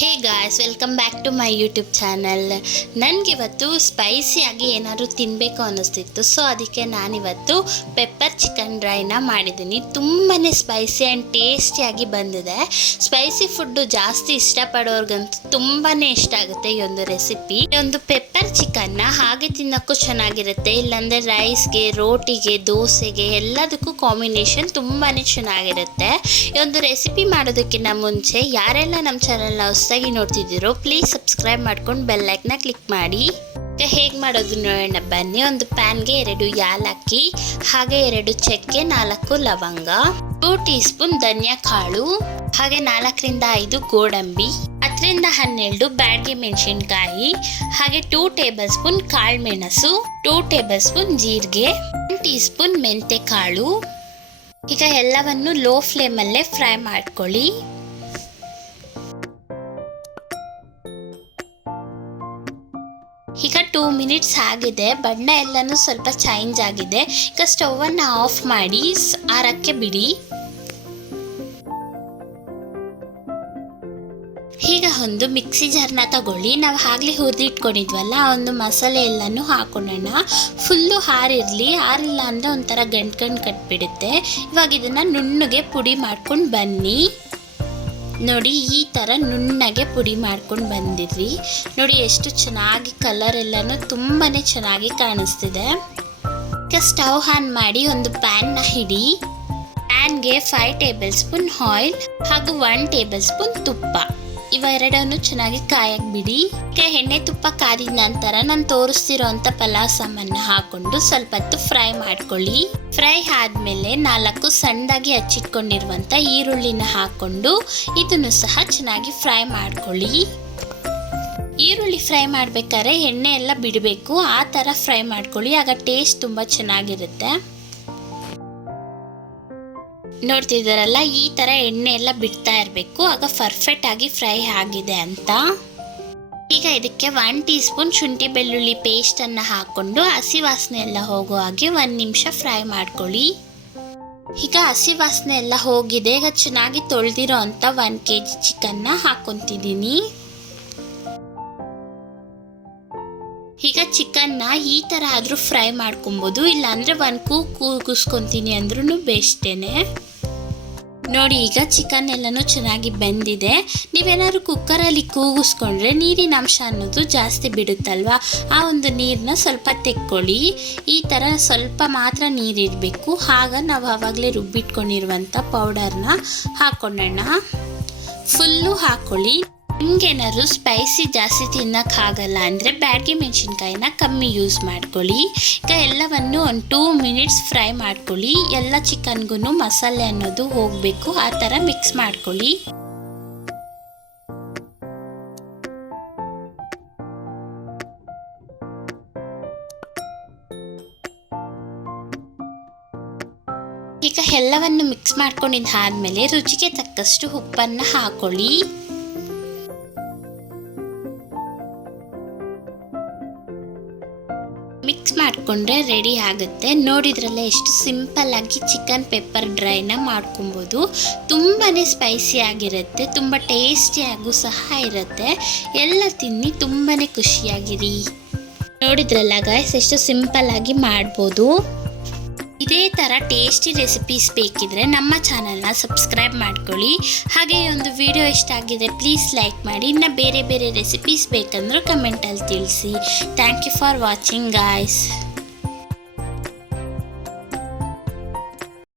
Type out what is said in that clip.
Hey guys, welcome back to my YouTube channel. ನನಗಿವತ್ತು ಸ್ಪೈಸಿಯಾಗಿ ಏನಾದರೂ ತಿನ್ನಬೇಕು ಅನ್ನಿಸ್ತಿತ್ತು. ಸೊ ಅದಕ್ಕೆ ನಾನಿವತ್ತು ಪೆಪ್ಪರ್ ಚಿಕನ್ ಡ್ರೈನ ಮಾಡಿದ್ದೀನಿ. ತುಂಬಾ ಸ್ಪೈಸಿ ಆ್ಯಂಡ್ ಟೇಸ್ಟಿಯಾಗಿ ಬಂದಿದೆ. ಸ್ಪೈಸಿ ಫುಡ್ಡು ಜಾಸ್ತಿ ಇಷ್ಟಪಡೋರ್ಗಂತೂ ತುಂಬಾ ಇಷ್ಟ ಆಗುತ್ತೆ ಈ ಒಂದು ರೆಸಿಪಿ. ಈ ಒಂದು ಪೆಪ್ಪರ್ ಚಿಕನ್ನ ಹಾಗೆ ತಿನ್ನೋಕ್ಕೂ ಚೆನ್ನಾಗಿರುತ್ತೆ, ಇಲ್ಲಾಂದರೆ ರೈಸ್ಗೆ, ರೋಟಿಗೆ, ದೋಸೆಗೆ ಎಲ್ಲದಕ್ಕೂ ಕಾಂಬಿನೇಷನ್ ತುಂಬಾ ಚೆನ್ನಾಗಿರುತ್ತೆ. ಈ ಒಂದು ರೆಸಿಪಿ ಮಾಡೋದಕ್ಕಿಂತ ಮುಂಚೆ ಯಾರೆಲ್ಲ ನಮ್ಮ ಚಾನಲ್ನ ಹೊಸದಾಗಿ ನೋಡ್ತಿದ್ದೀರೋ ಪ್ಲೀಸ್ ಸಬ್ಸ್ಕ್ರೈಬ್ ಮಾಡ್ಕೊಂಡು ಬೆಲ್ ಐಕನ್ನ ಕ್ಲಿಕ್ ಮಾಡಿ. ಹೇಗೆ ಮಾಡೋದು ನೋಡೋಣ ಬನ್ನಿ. ಒಂದು ಪ್ಯಾನ್ಗೆ 2 ಯಾಲಕ್ಕಿ, ಹಾಗೆ 2 ಚಕ್ಕೆ, 4 ಲವಂಗ, 2 ಟೀ ಸ್ಪೂನ್ ಧನಿಯಾ ಕಾಳು, ಹಾಗೆ 4ರಿಂದ 5 ಗೋಡಂಬಿ, 10ರಿಂದ 12 ಬ್ಯಾಡಗಿ ಮೆಣಸಿನ್ಕಾಯಿ, ಹಾಗೆ 2 ಟೇಬಲ್ ಸ್ಪೂನ್ ಕಾಳು ಮೆಣಸು, 2 ಟೇಬಲ್ ಸ್ಪೂನ್ ಜೀರಿಗೆ, 1 ಟೀ ಸ್ಪೂನ್ ಮೆಂತೆ ಕಾಳು. ಈಗ ಎಲ್ಲವನ್ನು ಲೋ ಫ್ಲೇಮಲ್ಲೇ ಫ್ರೈ ಮಾಡ್ಕೊಳ್ಳಿ. ಈಗ 2 ಮಿನಿಟ್ಸ್ ಆಗಿದೆ, ಬಣ್ಣ ಎಲ್ಲನೂ ಸ್ವಲ್ಪ ಚೇಂಜ್ ಆಗಿದೆ. ಈಗ ಸ್ಟವನ್ನು ಆಫ್ ಮಾಡಿ ಆರಕ್ಕೆ ಬಿಡಿ. ಈಗ ಒಂದು ಮಿಕ್ಸಿ ಜಾರ್ನ ತಗೊಳ್ಳಿ. ನಾವು ಆಗಲೇ ಹುರಿದಿಟ್ಕೊಂಡಿದ್ವಲ್ಲ ಆ ಒಂದು ಮಸಾಲೆ ಎಲ್ಲನೂ ಹಾಕೊಳ್ಳೋಣ. ಫುಲ್ಲು ಆರಿರಲಿ, ಆರಿಲ್ಲ ಅಂದರೆ ಒಂಥರ ಗಂಟು ಕಟ್ಬಿಡುತ್ತೆ. ಇವಾಗ ಇದನ್ನು ನುಣ್ಣಗೆ ಪುಡಿ ಮಾಡ್ಕೊಂಡು ಬನ್ನಿ. ನೋಡಿ, ಈ ಥರ ನುಣ್ಣಗೆ ಪುಡಿ ಮಾಡ್ಕೊಂಡು ಬಂದಿರಿ. ನೋಡಿ ಎಷ್ಟು ಚೆನ್ನಾಗಿ ಕಲರ್ ಎಲ್ಲನೂ ತುಂಬಾ ಚೆನ್ನಾಗಿ ಕಾಣಿಸ್ತಿದೆ. ಈಗ ಸ್ಟವ್ ಆನ್ ಮಾಡಿ ಒಂದು ಪ್ಯಾನ್ನ ಹಿಡಿ. ಪ್ಯಾನ್ಗೆ 5 ಟೇಬಲ್ ಸ್ಪೂನ್ ಆಯಿಲ್ ಹಾಗೂ 1 ಟೇಬಲ್ ಸ್ಪೂನ್ ತುಪ್ಪ, ಇವೆರಡನ್ನು ಚೆನ್ನಾಗಿ ಕಾಯಕ್ಕೆ ಬಿಡಿ. ಈಗ ಎಣ್ಣೆ ತುಪ್ಪ ಕಾದಿದ ನಂತರ ನಾನು ತೋರಿಸ್ತಿರೋ ಅಂಥ ಪಲಾವ್ ಸಾಮಾನ ಹಾಕೊಂಡು ಸ್ವಲ್ಪ ಹೊತ್ತು ಫ್ರೈ ಮಾಡ್ಕೊಳ್ಳಿ. ಫ್ರೈ ಆದಮೇಲೆ 4 ಸಣ್ಣದಾಗಿ ಹಚ್ಚಿಟ್ಕೊಂಡಿರುವಂಥ ಈರುಳ್ಳಿನ ಹಾಕ್ಕೊಂಡು ಇದನ್ನು ಸಹ ಚೆನ್ನಾಗಿ ಫ್ರೈ ಮಾಡ್ಕೊಳ್ಳಿ. ಈರುಳ್ಳಿ ಫ್ರೈ ಮಾಡಬೇಕಾದ್ರೆ ಎಣ್ಣೆ ಎಲ್ಲ ಬಿಡಬೇಕು, ಆ ಥರ ಫ್ರೈ ಮಾಡ್ಕೊಳ್ಳಿ, ಆಗ ಟೇಸ್ಟ್ ತುಂಬ ಚೆನ್ನಾಗಿರುತ್ತೆ. ನೋಡ್ತಿದ್ದಾರಲ್ಲ, ಈ ಥರ ಎಣ್ಣೆ ಎಲ್ಲ ಬಿಡ್ತಾ ಇರಬೇಕು, ಆಗ ಪರ್ಫೆಕ್ಟ್ ಆಗಿ ಫ್ರೈ ಆಗಿದೆ ಅಂತ. ಈಗ ಇದಕ್ಕೆ 1 ಟೀ ಸ್ಪೂನ್ ಶುಂಠಿ ಬೆಳ್ಳುಳ್ಳಿ ಪೇಸ್ಟನ್ನು ಹಾಕ್ಕೊಂಡು ಹಸಿ ವಾಸನೆ ಎಲ್ಲ ಹೋಗೋ ಹಾಗೆ 1 ನಿಮಿಷ ಫ್ರೈ ಮಾಡ್ಕೊಳ್ಳಿ. ಈಗ ಹಸಿ ವಾಸನೆ ಎಲ್ಲ ಹೋಗಿದೆ. ಈಗ ಚೆನ್ನಾಗಿ ತೊಳೆದಿರೋ ಅಂಥ 1 kg ಚಿಕನ್ನ ಹಾಕ್ಕೊತಿದ್ದೀನಿ. ಈಗ ಚಿಕನ್ನ ಈ ಥರ ಆದರೂ ಫ್ರೈ ಮಾಡ್ಕೊಬೋದು, ಇಲ್ಲಾಂದರೆ 1 ಕೂಗಿಸ್ಕೊತೀನಿ ಅಂದ್ರೂ ಬೆಸ್ಟೇನೆ. ನೋಡಿ, ಈಗ ಚಿಕನ್ ಎಲ್ಲನೂ ಚೆನ್ನಾಗಿ ಬೆಂದಿದೆ. ನೀವೇನಾದ್ರು ಕುಕ್ಕರಲ್ಲಿ ಕೂಗಿಸ್ಕೊಂಡ್ರೆ ನೀರಿನ ಅಂಶ ಅನ್ನೋದು ಜಾಸ್ತಿ ಬಿಡುತ್ತಲ್ವ, ಆ ಒಂದು ನೀರನ್ನ ಸ್ವಲ್ಪ ತೆಕ್ಕೊಳ್ಳಿ. ಈ ಥರ ಸ್ವಲ್ಪ ಮಾತ್ರ ನೀರಿರಬೇಕು. ಆಗ ನಾವು ಆವಾಗಲೇ ರುಬ್ಬಿಟ್ಕೊಂಡಿರುವಂಥ ಪೌಡರ್ನ ಹಾಕ್ಕೊಳ್ಳೋಣ. ಫುಲ್ಲು ಹಾಕ್ಕೊಳ್ಳಿ. ನಿಮ್ಗೇನಾದ್ರು ಸ್ಪೈಸಿ ಜಾಸ್ತಿ ತಿನ್ನೋಕ್ಕಾಗಲ್ಲ ಅಂದರೆ ಬ್ಯಾಡಗಿ ಮೆಣಸಿನ್ಕಾಯಿನ ಕಮ್ಮಿ ಯೂಸ್ ಮಾಡ್ಕೊಳ್ಳಿ. ಈಗ ಎಲ್ಲವನ್ನು ಒಂದು 2 ಮಿನಿಟ್ಸ್ ಫ್ರೈ ಮಾಡ್ಕೊಳ್ಳಿ. ಎಲ್ಲ ಚಿಕನ್ಗೂ ಮಸಾಲೆ ಅನ್ನೋದು ಹೋಗಬೇಕು, ಆ ಥರ ಮಿಕ್ಸ್ ಮಾಡ್ಕೊಳ್ಳಿ. ಈಗ ಎಲ್ಲವನ್ನು ಮಿಕ್ಸ್ ಮಾಡ್ಕೊಂಡಿದ್ದಾದ್ಮೇಲೆ ರುಚಿಗೆ ತಕ್ಕಷ್ಟು ಉಪ್ಪನ್ನು ಹಾಕೊಳ್ಳಿ. ಮಿಕ್ಸ್ ಮಾಡಿಕೊಂಡ್ರೆ ರೆಡಿ ಆಗುತ್ತೆ. ನೋಡಿದ್ರಲ್ಲ ಎಷ್ಟು ಸಿಂಪಲ್ ಆಗಿ ಚಿಕನ್ ಪೆಪ್ಪರ್ ಡ್ರೈನ ಮಾಡ್ಕೊಬೋದು. ತುಂಬಾ ಸ್ಪೈಸಿ ಆಗಿರುತ್ತೆ, ತುಂಬ ಟೇಸ್ಟಿಯಾಗೂ ಸಹ ಇರುತ್ತೆ. ಎಲ್ಲ ತಿನ್ನಿ ತುಂಬಾ ಖುಷಿಯಾಗಿರಿ. ನೋಡಿದ್ರಲ್ಲ ಗಾಯ್ಸ್, ಎಷ್ಟು ಸಿಂಪಲ್ ಆಗಿ ಮಾಡ್ಬೋದು. ಇದೇ ಥರ ಟೇಸ್ಟಿ ರೆಸಿಪೀಸ್ ಬೇಕಿದ್ರೆ ನಮ್ಮ ಚಾನಲ್ನ ಸಬ್ಸ್ಕ್ರೈಬ್ ಮಾಡ್ಕೊಳ್ಳಿ. ಹಾಗೆ ಈ ಒಂದು ವಿಡಿಯೋ ಇಷ್ಟ ಆಗಿದೆ ಪ್ಲೀಸ್ ಲೈಕ್ ಮಾಡಿ. ಇನ್ನು ಬೇರೆ ರೆಸಿಪೀಸ್ ಬೇಕಂದ್ರೂ ಕಮೆಂಟಲ್ಲಿ ತಿಳಿಸಿ. Thank you for watching guys.